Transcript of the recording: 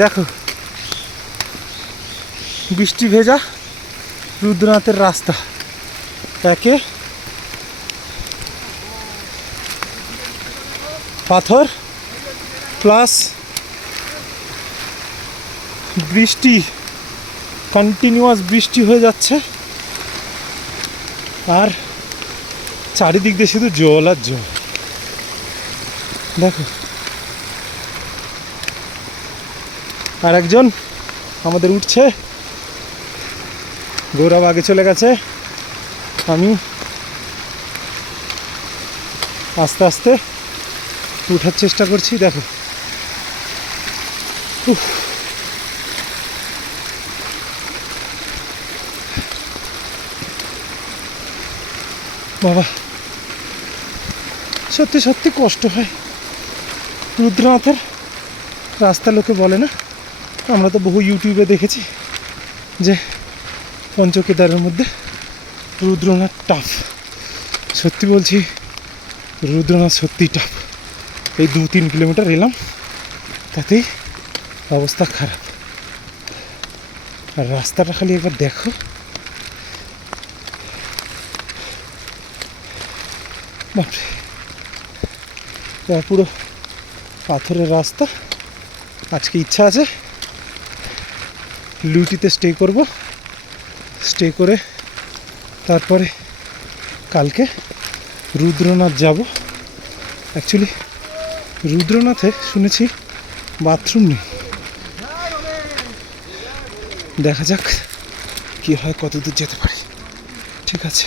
দেখো বৃষ্টি ভেজা রুদ্রনাথের রাস্তা, একে পাথর প্লাস বৃষ্টি, কন্টিনিউয়াস বৃষ্টি হয়ে যাচ্ছে, আর চারিদিক দিয়ে শুধু জল আর জল। দেখো আর একজন আমাদের উঠছে, গৌরব আগে চলে গেছে, আমি আস্তে আস্তে উঠার চেষ্টা করছি। দেখো বাবা, সত্যি সত্যি কষ্ট হয়। রুদ্রনাথের রাস্তা লোকে বলে না, আমরা তো বহু ইউটিউবে দেখেছি যে পঞ্চকেদারের মধ্যে রুদ্রনাথ টাফ। সত্যি বলছি, রুদ্রনাথ সত্যি টাফ। এই 2-3 কিলোমিটার এলাম, তাতেই অবস্থা খারাপ। আর রাস্তাটা খালি একবার দেখো, বাপরে, পুরো পাথরের রাস্তা। আজকে ইচ্ছা আছে লুটিতে স্টে করব, স্টে করে তারপরে কালকে রুদ্রনাথ যাব। অ্যাকচুয়ালি রুদ্রনাথে শুনেছি বাথরুম নেই। দেখা যাক কী হয়, কত দূর যেতে পারি। ঠিক আছে।